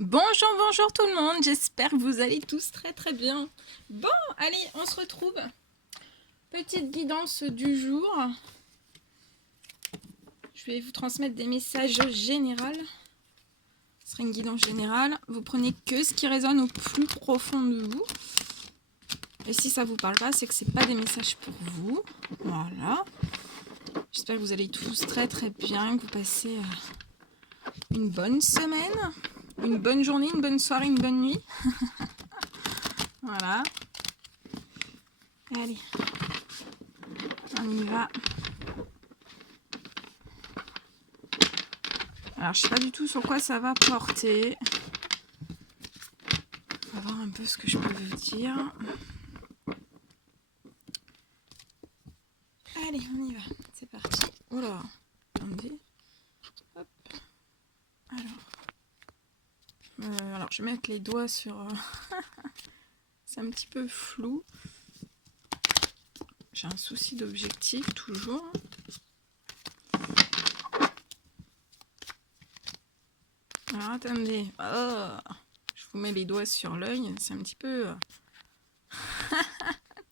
Bonjour, bonjour tout le monde, j'espère que vous allez tous très très bien. Bon, allez, on se retrouve. Petite guidance du jour. Je vais vous transmettre des messages généraux. Ce sera une guidance générale. Vous prenez que ce qui résonne au plus profond de vous. Et si ça vous parle pas, c'est que c'est pas des messages pour vous. Voilà. J'espère que vous allez tous très très bien, que vous passez une bonne semaine, une bonne journée, une bonne soirée, une bonne nuit. Voilà. Allez, on y va. Alors, je sais pas du tout sur quoi ça va porter. On va voir un peu ce que je peux vous dire. Allez, on y va. C'est parti. Oula, attendez. Hop. Alors, je vais mettre les doigts sur... c'est un petit peu flou. J'ai un souci d'objectif, toujours. Alors, attendez. Oh, je vous mets les doigts sur l'œil. C'est un petit peu...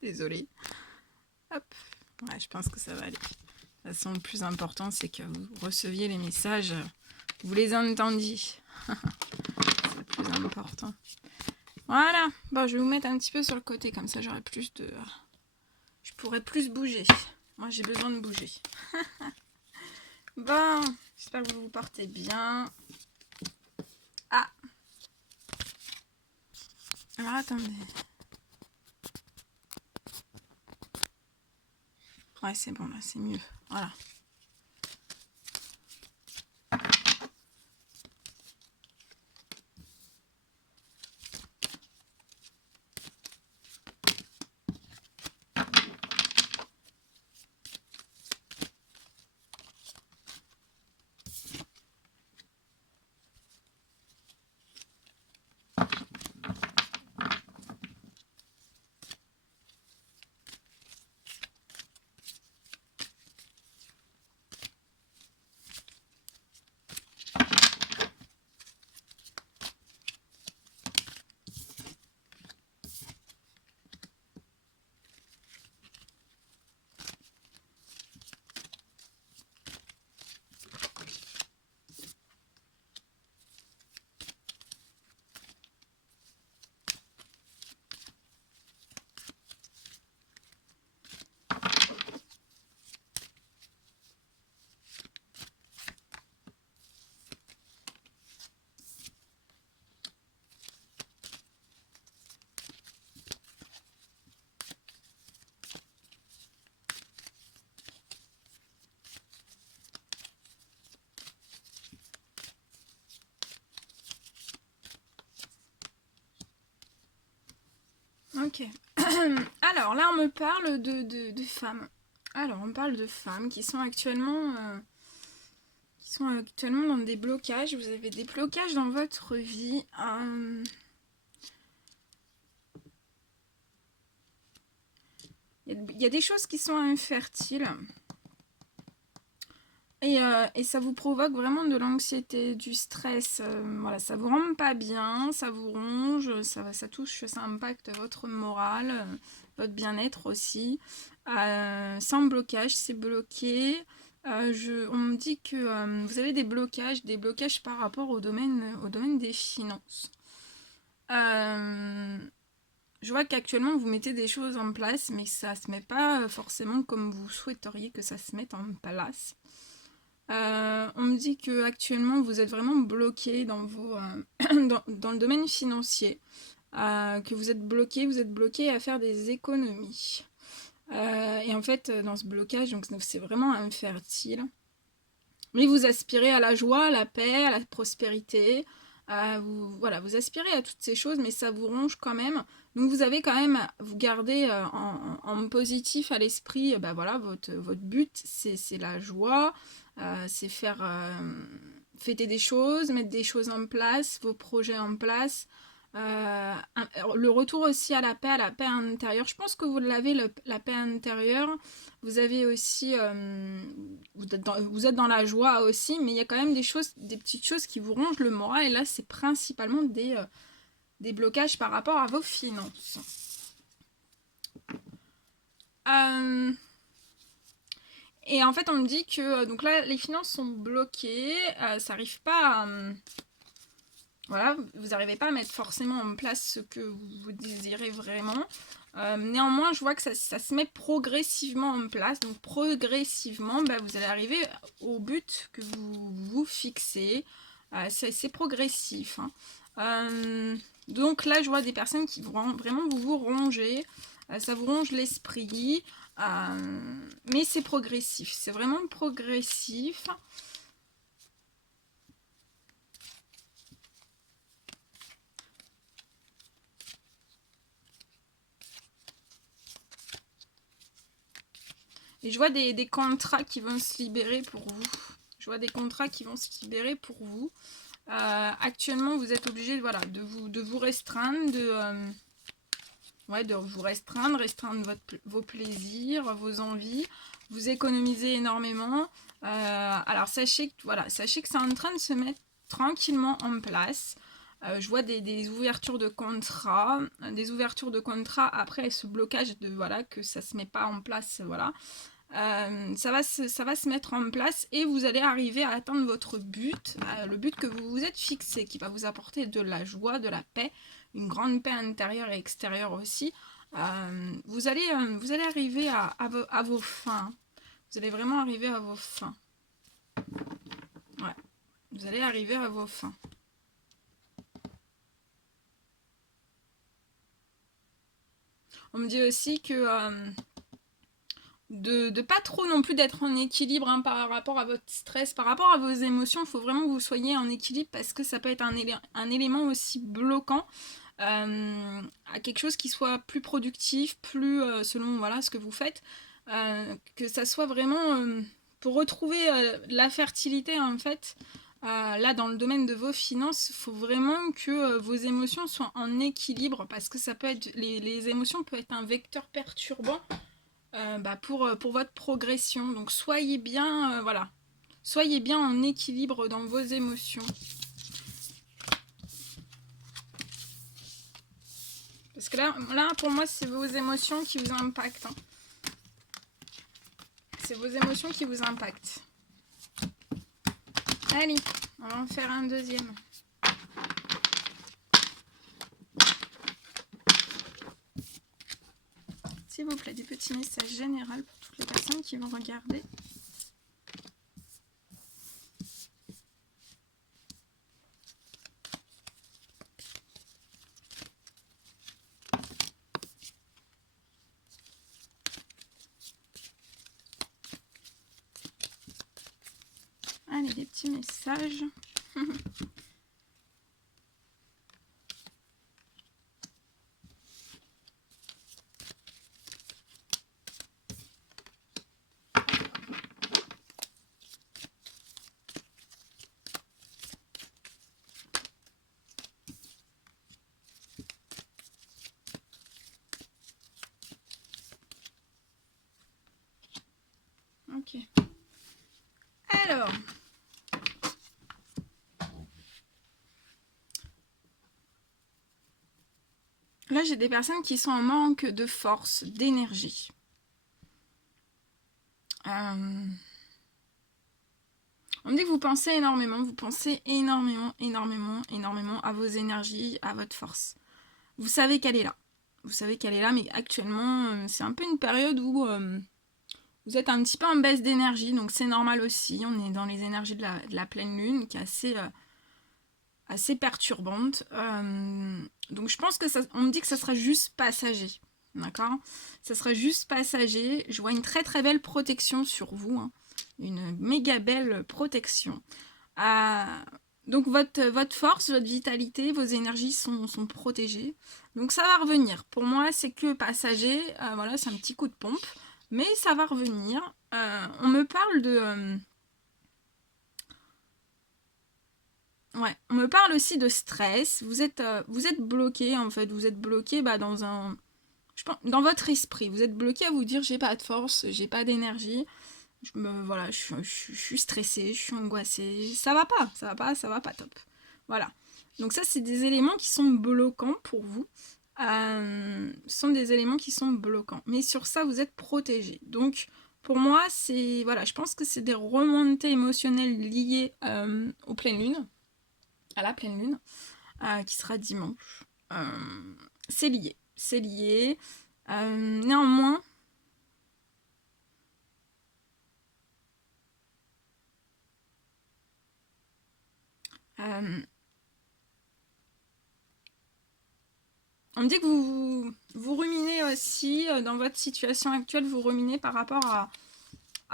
Désolée. Hop. Ouais, je pense que ça va aller. De toute façon, le plus important, c'est que vous receviez les messages. Vous les entendiez. C'est le plus important. Voilà. Bon, je vais vous mettre un petit peu sur le côté. Comme ça, j'aurai plus de... Je pourrais plus bouger. Moi, j'ai besoin de bouger. Bon, j'espère que vous vous portez bien. Ah. Alors, attendez. Ouais, c'est bon, là, c'est mieux. Voilà. Ok. Alors, là, on me parle de femmes. Alors, on parle de femmes qui sont actuellement dans des blocages. Vous avez des blocages dans votre vie. Il y a des choses qui sont infertiles. Et ça vous provoque vraiment de l'anxiété, du stress. Voilà, ça vous rend pas bien, ça vous ronge, ça touche, ça impacte votre morale, votre bien-être aussi. Sans blocage, c'est bloqué. On me dit que vous avez des blocages par rapport au domaine des finances. Je vois qu'actuellement vous mettez des choses en place, mais ça se met pas forcément comme vous souhaiteriez que ça se mette en place. On me dit que actuellement vous êtes vraiment bloqué dans dans le domaine financier, que vous êtes bloqué à faire des économies. Et en fait, dans ce blocage, donc c'est vraiment infertile. Mais vous aspirez à la joie, à la paix, à la prospérité. Vous aspirez à toutes ces choses, mais ça vous ronge quand même. Donc vous avez quand même, vous gardez en positif à l'esprit, voilà, votre but, c'est la joie, c'est faire fêter des choses, mettre des choses en place, vos projets en place, Le retour aussi à la paix intérieure. Je pense que vous l'avez, la paix intérieure. Vous avez aussi, vous êtes dans la joie aussi, mais il y a quand même des petites choses qui vous rongent le moral. Et là, c'est principalement des blocages par rapport à vos finances. Et en fait, on me dit que donc là, les finances sont bloquées, ça n'arrive pas à, voilà, vous n'arrivez pas à mettre forcément en place ce que vous désirez vraiment. Néanmoins, je vois que ça se met progressivement en place. Donc progressivement, vous allez arriver au but que vous vous fixez. C'est progressif. Donc là, je vois des personnes qui vont vraiment vous ronger. Ça vous ronge l'esprit. Mais c'est progressif. C'est vraiment progressif. Et je vois des contrats qui vont se libérer pour vous. Je vois des contrats qui vont se libérer pour vous. Actuellement, vous êtes obligé voilà, de vous restreindre, de vous restreindre vos plaisirs, vos envies. Vous économisez énormément. Alors, sachez que c'est en train de se mettre tranquillement en place. Je vois des ouvertures de contrats, après ce blocage de voilà que ça se met pas en place, voilà. Ça va se mettre en place et vous allez arriver à atteindre votre but, le but que vous vous êtes fixé, qui va vous apporter de la joie, de la paix, une grande paix intérieure et extérieure aussi. Vous allez arriver à vos fins. Vous allez vraiment arriver à vos fins. Ouais, vous allez arriver à vos fins. On me dit aussi que de pas trop non plus d'être en équilibre par rapport à votre stress, par rapport à vos émotions. Il faut vraiment que vous soyez en équilibre parce que ça peut être un élément aussi bloquant à quelque chose qui soit plus productif, plus selon voilà, ce que vous faites. Que ça soit vraiment pour retrouver la fertilité en fait. Là, dans le domaine de vos finances, il faut vraiment que vos émotions soient en équilibre parce que ça peut être les émotions peuvent être un vecteur perturbant pour votre progression. Donc soyez bien, voilà, soyez bien en équilibre dans vos émotions. Parce que là pour moi, c'est vos émotions qui vous impactent. Hein. C'est vos émotions qui vous impactent. Allez, on va en faire un deuxième. S'il vous plaît, des petits messages généraux pour toutes les personnes qui vont regarder. Allez, des petits messages. Ok. Alors. Là, j'ai des personnes qui sont en manque de force, d'énergie. On me dit que vous pensez énormément à vos énergies, à votre force. Vous savez qu'elle est là. Vous savez qu'elle est là, mais actuellement, c'est un peu une période où vous êtes un petit peu en baisse d'énergie, donc c'est normal aussi. On est dans les énergies de la pleine lune, qui est assez perturbante. Donc je pense que on me dit que ça sera juste passager. D'accord ? Ça sera juste passager. Je vois une très très belle protection sur vous. Hein. Une méga belle protection. Donc votre force, votre vitalité, vos énergies sont protégées. Donc ça va revenir. Pour moi, c'est que passager. Voilà, c'est un petit coup de pompe. Mais ça va revenir. On me parle de... Ouais, on me parle aussi de stress. Vous êtes bloqué en fait. Vous êtes bloqué dans un... Je pense, dans votre esprit. Vous êtes bloqué à vous dire j'ai pas de force, j'ai pas d'énergie. Voilà, je suis stressée, je suis angoissée. Ça va pas, ça va pas, ça va pas top. Voilà. Donc ça, c'est des éléments qui sont bloquants pour vous. Ce sont des éléments qui sont bloquants. Mais sur ça, vous êtes protégé. Donc, pour moi, c'est... Voilà, je pense que c'est des remontées émotionnelles liées aux pleines lunes, à la pleine lune, qui sera dimanche. C'est lié. C'est lié. Néanmoins, on me dit que vous ruminez aussi, dans votre situation actuelle, vous ruminez par rapport à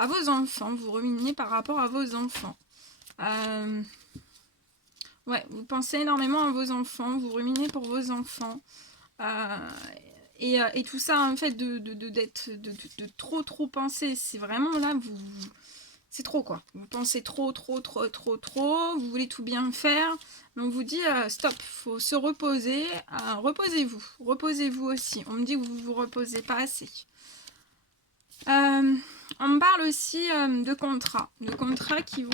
vos enfants. Vous ruminez par rapport à vos enfants. Ouais, vous pensez énormément à vos enfants, vous ruminez pour vos enfants. Et tout ça, en fait, de trop penser, c'est vraiment là, c'est trop quoi. Vous pensez trop, vous voulez tout bien faire. Mais on vous dit stop, faut se reposer, reposez-vous aussi. On me dit que vous vous reposez pas assez. On me parle aussi de contrats qui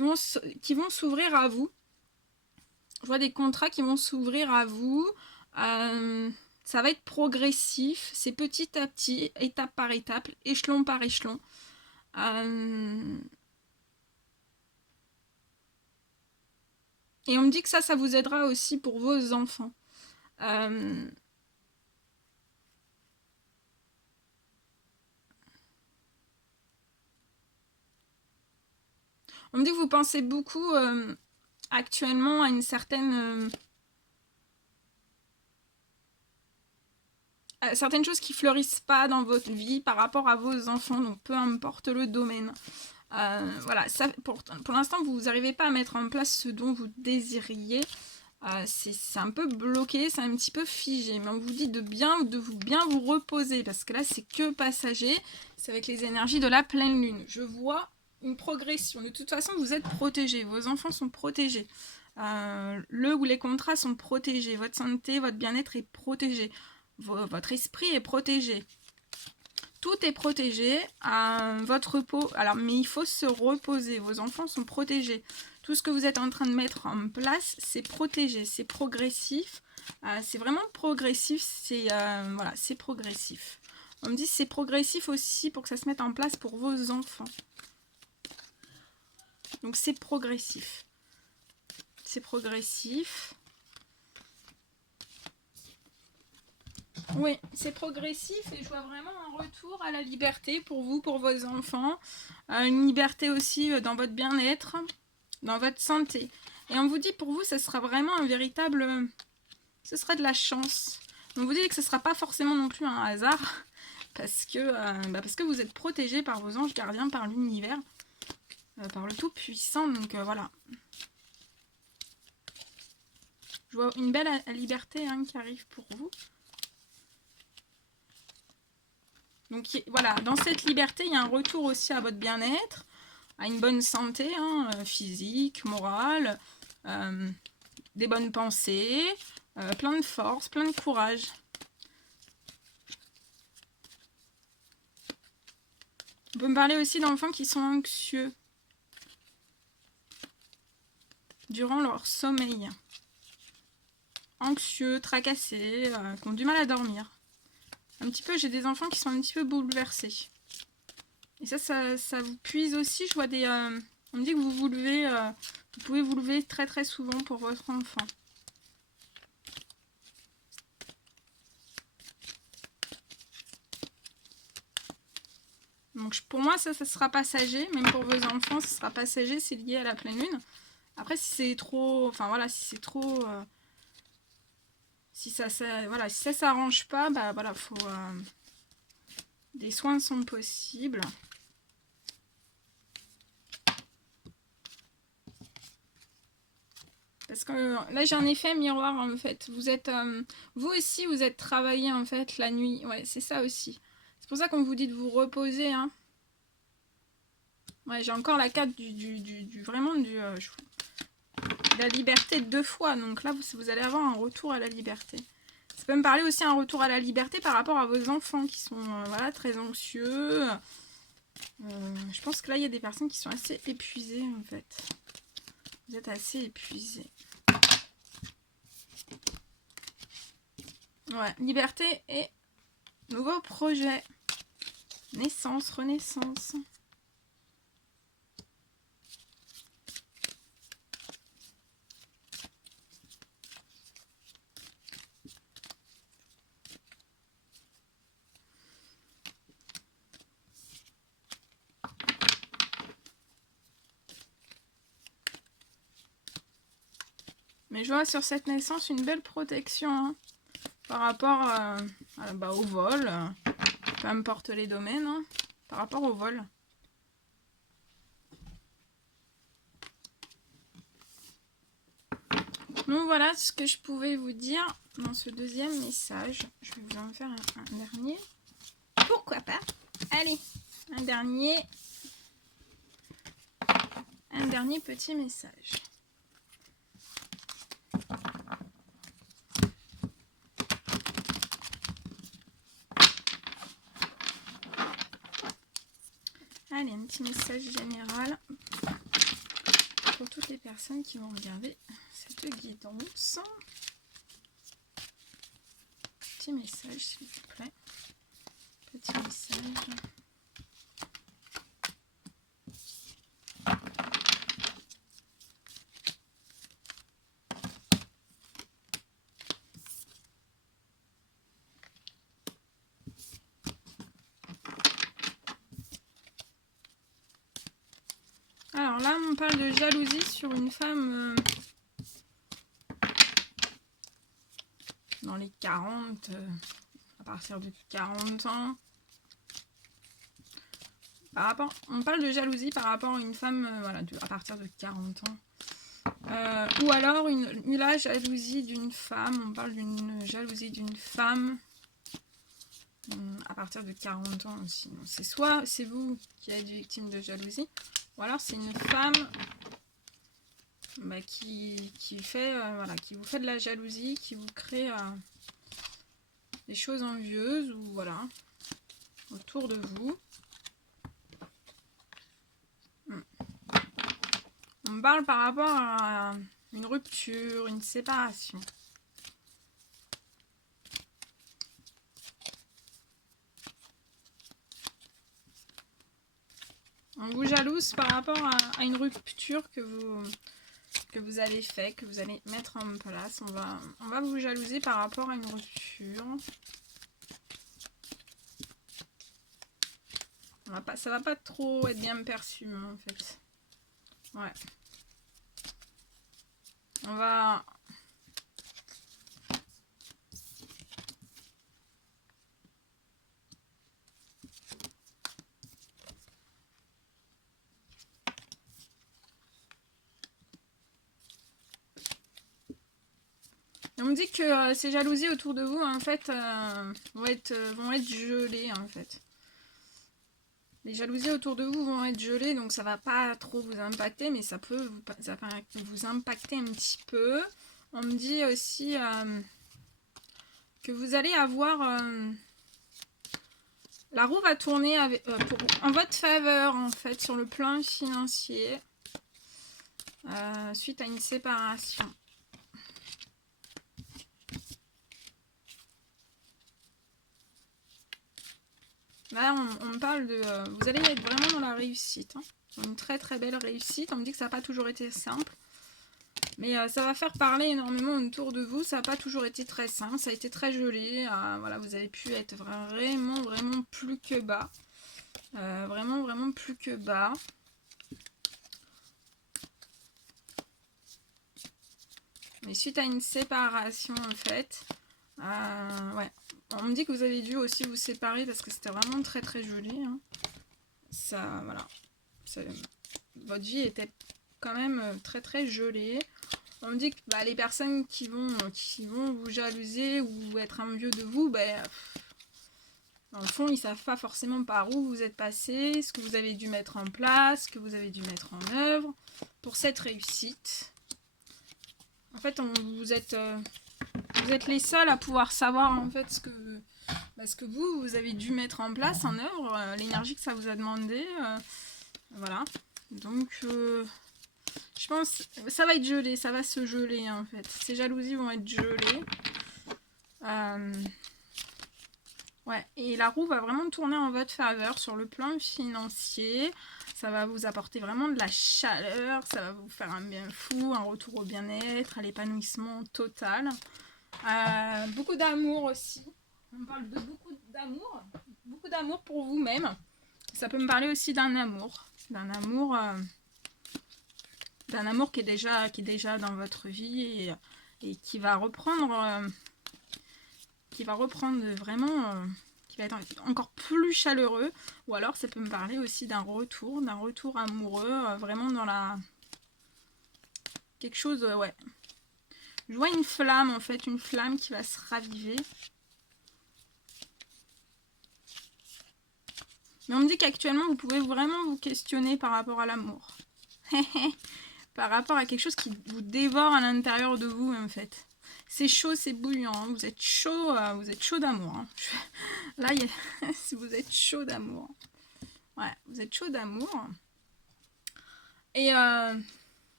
vont s'ouvrir à vous. Je vois des contrats qui vont s'ouvrir à vous. Ça va être progressif, c'est petit à petit, étape par étape, échelon par échelon. Et on me dit que ça vous aidera aussi pour vos enfants. On me dit que vous pensez beaucoup actuellement à une certaine... certaines choses qui fleurissent pas dans votre vie par rapport à vos enfants, donc peu importe le domaine. Voilà, ça, pour l'instant, vous n'arrivez pas à mettre en place ce dont vous désiriez. C'est un peu bloqué, c'est un petit peu figé, mais on vous dit de bien vous reposer, parce que là, c'est que passager. C'est avec les énergies de la pleine lune. Je vois une progression. De toute façon, vous êtes protégés, vos enfants sont protégés. Le ou les contrats sont protégés, votre santé, votre bien-être est protégé. Votre esprit est protégé. Tout est protégé. Votre repos. Alors, mais il faut se reposer. Vos enfants sont protégés. Tout ce que vous êtes en train de mettre en place, c'est protégé, c'est progressif. C'est vraiment progressif. Voilà, c'est progressif. On me dit c'est progressif aussi pour que ça se mette en place pour vos enfants. Donc c'est progressif. C'est progressif. Oui, c'est progressif et je vois vraiment un retour à la liberté pour vous, pour vos enfants. Une liberté aussi dans votre bien-être, dans votre santé. Et on vous dit pour vous, ce sera vraiment un véritable... ce sera de la chance. On vous dit que ce ne sera pas forcément non plus un hasard, parce que vous êtes protégé par vos anges gardiens, par l'univers, par le Tout-Puissant. Donc voilà. Je vois une belle liberté qui arrive pour vous. Donc voilà, dans cette liberté, il y a un retour aussi à votre bien-être, à une bonne santé physique, morale, des bonnes pensées, plein de force, plein de courage. On peut me parler aussi d'enfants qui sont anxieux durant leur sommeil. Anxieux, tracassés, qui ont du mal à dormir. Un petit peu, j'ai des enfants qui sont un petit peu bouleversés. Et ça vous puise aussi. Je vois des... on me dit que vous pouvez vous lever très très souvent pour votre enfant. Donc pour moi, ça sera passager. Même pour vos enfants, ça sera passager. C'est lié à la pleine lune. Après, si c'est trop... Enfin voilà, si c'est trop... si ça s'arrange pas, bah voilà, faut... des soins sont possibles. Parce que là, j'ai un effet miroir, en fait. Vous aussi, vous êtes travaillé, en fait, la nuit. Ouais, c'est ça aussi. C'est pour ça qu'on vous dit de vous reposer, Ouais, Ouais, j'ai encore la carte vraiment de la liberté 2 fois. Donc là, vous allez avoir un retour à la liberté. Ça peut me parler aussi un retour à la liberté par rapport à vos enfants qui sont voilà, très anxieux. Je pense que là, il y a des personnes qui sont assez épuisées en fait. Vous êtes assez épuisés. Ouais, liberté et nouveau projet. Naissance, renaissance. Mais je vois sur cette naissance une belle protection hein, par rapport au vol. Peu importe les domaines, hein, par rapport au vol. Donc voilà ce que je pouvais vous dire dans ce deuxième message. Je vais vous en faire un dernier. Pourquoi pas? Allez, un dernier petit message. Allez, un petit message général pour toutes les personnes qui vont regarder cette guidance. Petit message, s'il vous plaît. Petit message. Alors là, on parle de jalousie sur une femme dans les 40, à partir de 40 ans. On parle de jalousie par rapport à une femme voilà, à partir de 40 ans. Ou alors la jalousie d'une femme, on parle d'une jalousie d'une femme à partir de 40 ans aussi. C'est soit c'est vous qui êtes victime de jalousie, ou alors c'est une femme qui fait voilà, qui vous fait de la jalousie, qui vous crée des choses envieuses ou voilà autour de vous. On parle par rapport à une rupture, une séparation. On vous jalouse par rapport à une rupture que vous avez fait, que vous allez mettre en place. On va vous jalouser par rapport à une rupture. Ça va pas trop être bien perçu en fait. Ouais. On va... On me dit que ces jalousies autour de vous, en fait, vont être gelées, en fait. Les jalousies autour de vous vont être gelées, donc ça va pas trop vous impacter, mais ça peut vous impacter un petit peu. On me dit aussi que vous allez avoir... la roue va tourner en votre faveur, en fait, sur le plan financier, suite à une séparation. Là, on me parle de... vous allez être vraiment dans la réussite. Hein. Une très très belle réussite. On me dit que ça n'a pas toujours été simple. Mais ça va faire parler énormément autour de vous. Ça n'a pas toujours été très simple. Ça a été très gelé. Voilà, vous avez pu être vraiment plus que bas. Vraiment plus que bas. Mais suite à une séparation, en fait... ouais. On me dit que vous avez dû aussi vous séparer parce que c'était vraiment très très gelé. Hein. Ça, voilà. Votre vie était quand même très très gelée. On me dit que les personnes qui vont vous jalouser ou être envieux de vous, Dans le fond, ils ne savent pas forcément par où vous êtes passé, ce que vous avez dû mettre en place, ce que vous avez dû mettre en œuvre pour cette réussite. En fait, vous êtes les seuls à pouvoir savoir en fait ce que vous avez dû mettre en place, en œuvre, l'énergie que ça vous a demandé. Voilà. Donc, je pense que ça va être gelé, ça va se geler en fait. Ces jalousies vont être gelées. Ouais, et la roue va vraiment tourner en votre faveur sur le plan financier. Ça va vous apporter vraiment de la chaleur, ça va vous faire un bien fou, un retour au bien-être, à l'épanouissement total. Beaucoup d'amour aussi. On parle de beaucoup d'amour pour vous-même. Ça peut me parler aussi d'un amour qui est déjà dans votre vie et qui va reprendre vraiment, qui va être encore plus chaleureux. Ou alors ça peut me parler aussi d'un retour amoureux, vraiment dans quelque chose, ouais. Je vois une flamme en fait, une flamme qui va se raviver. Mais on me dit qu'actuellement vous pouvez vraiment vous questionner par rapport à l'amour. Par rapport à quelque chose qui vous dévore à l'intérieur de vous en fait. C'est chaud, c'est bouillant, hein. Vous êtes chaud d'amour. Hein. Là, vous êtes chaud d'amour. Ouais, vous êtes chaud d'amour. Et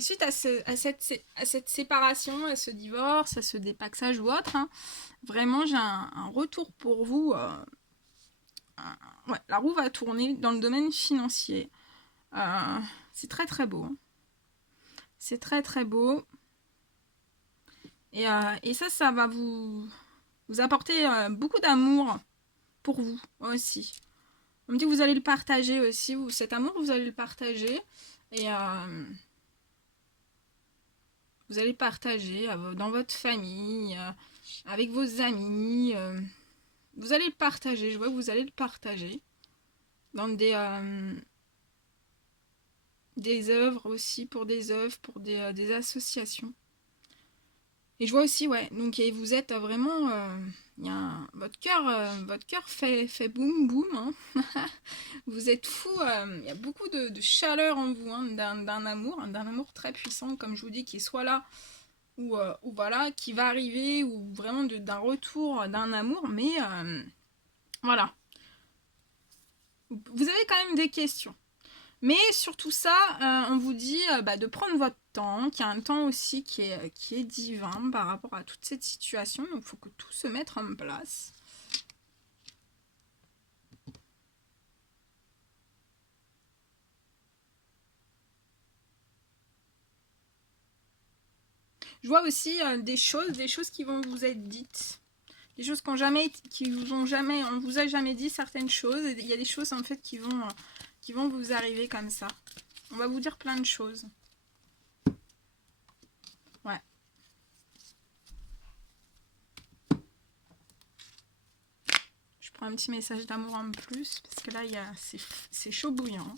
suite à cette séparation, à ce divorce, à ce dépaxage ou autre, hein, vraiment j'ai un retour pour vous. Ouais, la roue va tourner dans le domaine financier. C'est très très beau. C'est très très beau. Et ça va vous apporter beaucoup d'amour pour vous aussi. On me dit que vous allez le partager aussi. Cet amour, vous allez le partager. Et vous allez le partager dans votre famille, avec vos amis. Vous allez le partager. Je vois que vous allez le partager dans des œuvres aussi, pour des œuvres, pour des associations. Et je vois aussi, ouais, donc vous êtes vraiment, votre cœur fait boum boum, hein. Vous êtes fou, il y a beaucoup de chaleur en vous, hein, d'un amour très puissant, comme je vous dis, qui est soit là, ou voilà, qui va arriver, ou vraiment d'un retour d'un amour, mais voilà. Vous avez quand même des questions. Mais surtout ça, on vous dit de prendre votre temps, qu'il y a un temps aussi qui est divin par rapport à toute cette situation. Donc il faut que tout se mette en place. Je vois aussi des choses qui vont vous être dites. Des choses on vous a jamais dit certaines choses. Et il y a des choses en fait qui vont vous arriver comme ça. On va vous dire plein de choses. Ouais. Je prends un petit message d'amour en plus. Parce que là, c'est chaud bouillant.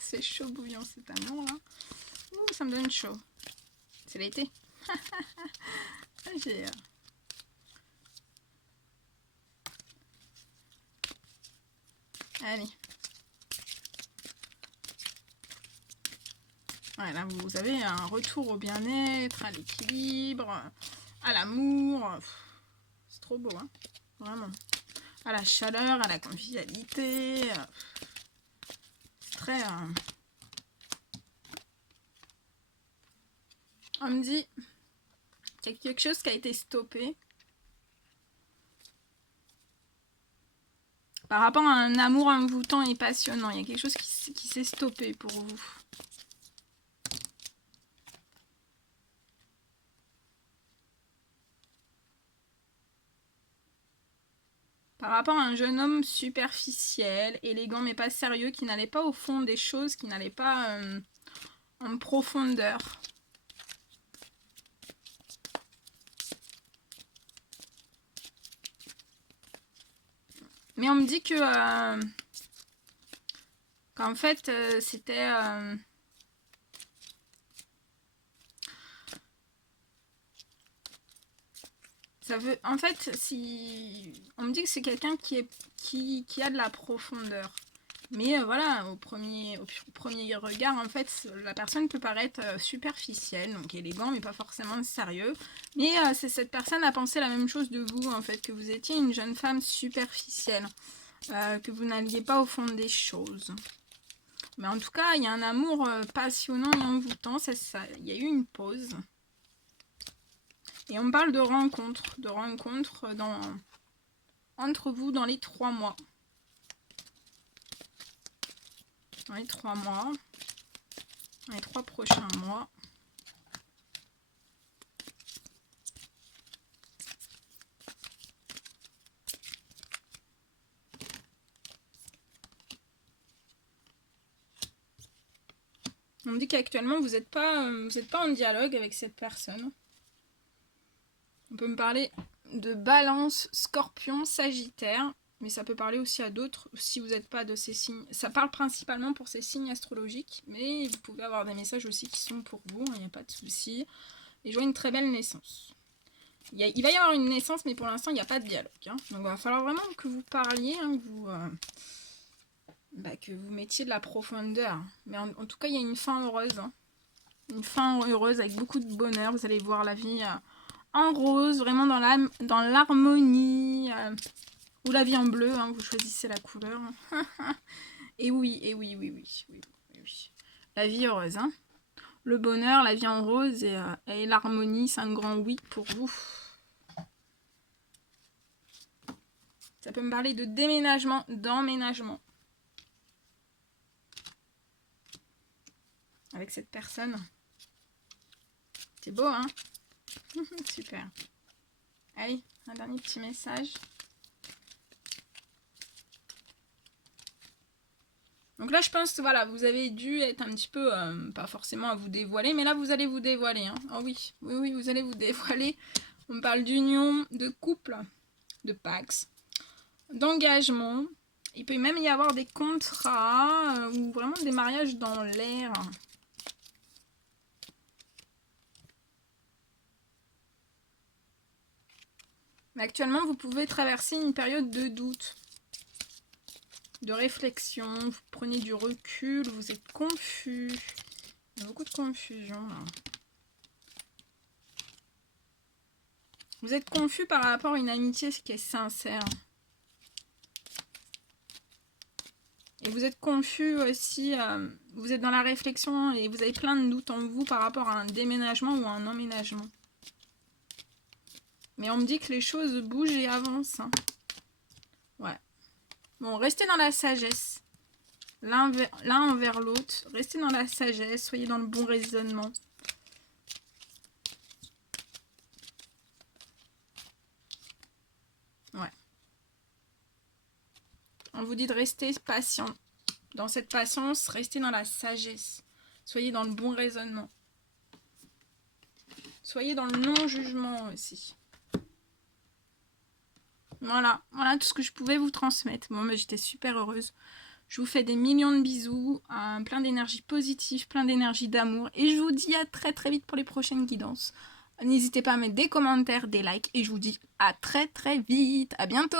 C'est chaud bouillant cet amour là. Ouh, ça me donne chaud. C'est l'été. J'ai... Allez. Ouais, là, vous avez un retour au bien-être, à l'équilibre, à l'amour. C'est trop beau, hein. Vraiment. À la chaleur, à la convivialité. C'est très... On me dit qu'il y a quelque chose qui a été stoppé. Par rapport à un amour envoûtant et passionnant, il y a quelque chose qui s'est stoppé pour vous. Par rapport à un jeune homme superficiel, élégant mais pas sérieux, qui n'allait pas au fond des choses, qui n'allait pas en profondeur. Mais on me dit que qu'en fait c'était Ça veut, en fait, si on me dit que c'est quelqu'un qui a de la profondeur. Mais voilà, au premier regard, en fait, la personne peut paraître superficielle, donc élégant, mais pas forcément sérieux. Mais c'est cette personne a pensé la même chose de vous, en fait, que vous étiez une jeune femme superficielle, que vous n'alliez pas au fond des choses. Mais en tout cas, il y a un amour passionnant et envoûtant, il y a eu une pause. Et on parle de rencontres entre vous dans les 3 mois. Dans les 3 mois, dans les 3 prochains mois. On me dit qu'actuellement vous n'êtes pas en dialogue avec cette personne. On peut me parler de Balance, Scorpion, Sagittaire. Mais ça peut parler aussi à d'autres si vous n'êtes pas de ces signes. Ça parle principalement pour ces signes astrologiques, mais vous pouvez avoir des messages aussi qui sont pour vous, il n'y a pas de souci. Et je vois une très belle naissance. Il va y avoir une naissance, mais pour l'instant, il n'y a pas de dialogue. Hein. Donc il va falloir vraiment que vous parliez, hein, que vous mettiez de la profondeur. Mais en tout cas, il y a une fin heureuse. Hein. Une fin heureuse avec beaucoup de bonheur. Vous allez voir la vie en rose, vraiment dans l'harmonie. Ou la vie en bleu, hein, vous choisissez la couleur. Et oui. La vie heureuse. Hein. Le bonheur, la vie en rose et l'harmonie, c'est un grand oui pour vous. Ça peut me parler de déménagement, d'emménagement. Avec cette personne. C'est beau, hein? Super. Allez, un dernier petit message. Donc là, je pense que voilà, vous avez dû être un petit peu, pas forcément à vous dévoiler, mais là, vous allez vous dévoiler. Hein. Oh oui, vous allez vous dévoiler. On me parle d'union, de couple, de pax, d'engagement. Il peut même y avoir des contrats ou vraiment des mariages dans l'air. Mais actuellement, vous pouvez traverser une période de doute. De réflexion, vous prenez du recul, vous êtes confus. Il y a beaucoup de confusion là. Vous êtes confus par rapport à une amitié qui est sincère. Et vous êtes confus aussi, vous êtes dans la réflexion et vous avez plein de doutes en vous par rapport à un déménagement ou à un emménagement. Mais on me dit que les choses bougent et avancent. Hein. Ouais. Bon, restez dans la sagesse. L'un envers l'autre. Restez dans la sagesse. Soyez dans le bon raisonnement. Ouais. On vous dit de rester patient. Dans cette patience, restez dans la sagesse. Soyez dans le bon raisonnement. Soyez dans le non-jugement aussi. Voilà tout ce que je pouvais vous transmettre. Bon, mais j'étais super heureuse. Je vous fais des millions de bisous, plein d'énergie positive, plein d'énergie d'amour. Et je vous dis à très très vite pour les prochaines guidances. N'hésitez pas à mettre des commentaires, des likes. Et je vous dis à très très vite. À bientôt!